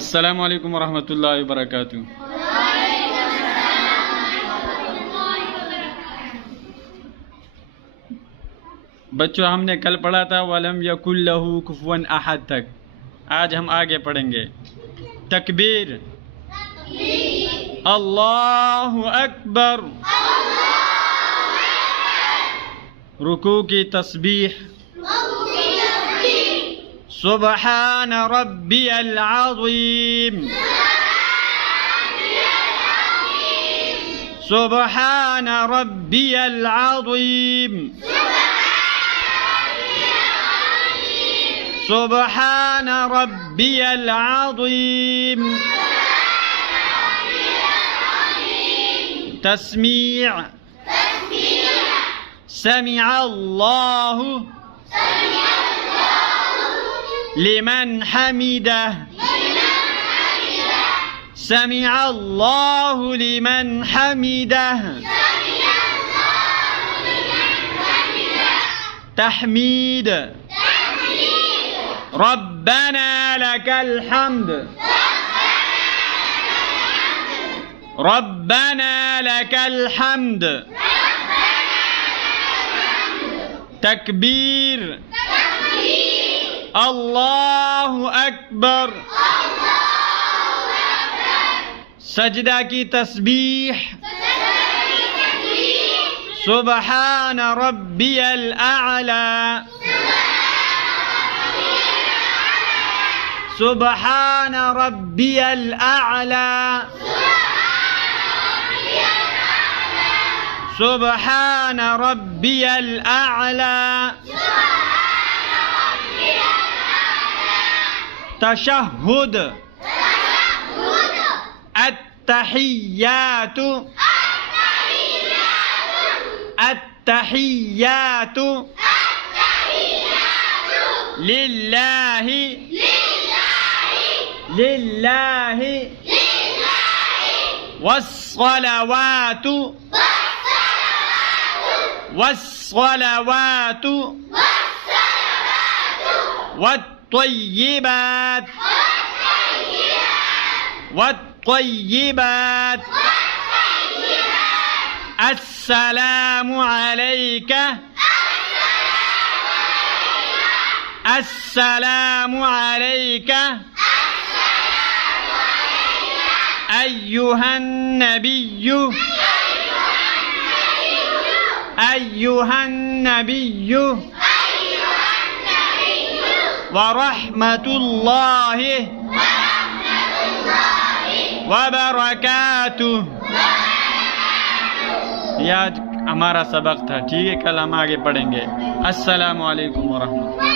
अस्सलामु अलैकुम वरहमतुल्लाहि वबरकातुहू। बच्चों, हमने कल पढ़ा था वलम यकुल लहू कुफुवन अहद तक। आज हम आगे पढ़ेंगे। तकबीर, अल्लाहु अकबर। रुकू की तस्बीह, सुबहान रब्बियल अज़ीम, सुबहान रब्बियल अज़ीम, सुबहान रब्बियल अज़ीम। तस्मीअ, समिअ अल्लाहु लिमन हमिदह, समिअ अल्लाहु लिमन हमिदह। तहमीद, रब्बना लकल हम्द, रब्बना लकल हम्द। तकबीर, अल्लाहु अकबर। सजदा की तस्बीह, सुबहान रब्बियल आला, सुबहान रब्बियल आला, सुबहान रब्बियल आला। तशहुद, अत्तहियातु, अत्तहियातु लिल्लाहि, लिल्लाहि। वस्सलवातु, वस्सलवातु, वत्तय्यिबात, वत्तय्यिबात। अस्सलामु अलैका, अस्सलामु अलैका अय्युहन नबिय्यु, अय्युहन नबिय्यु व रहमतुल्लाहि व बरकातुहू। ये आज हमारा सबक था। ठीक है, कल हम आगे पढ़ेंगे। अस्सलामु अलैकुम व रहमतुल्लाह।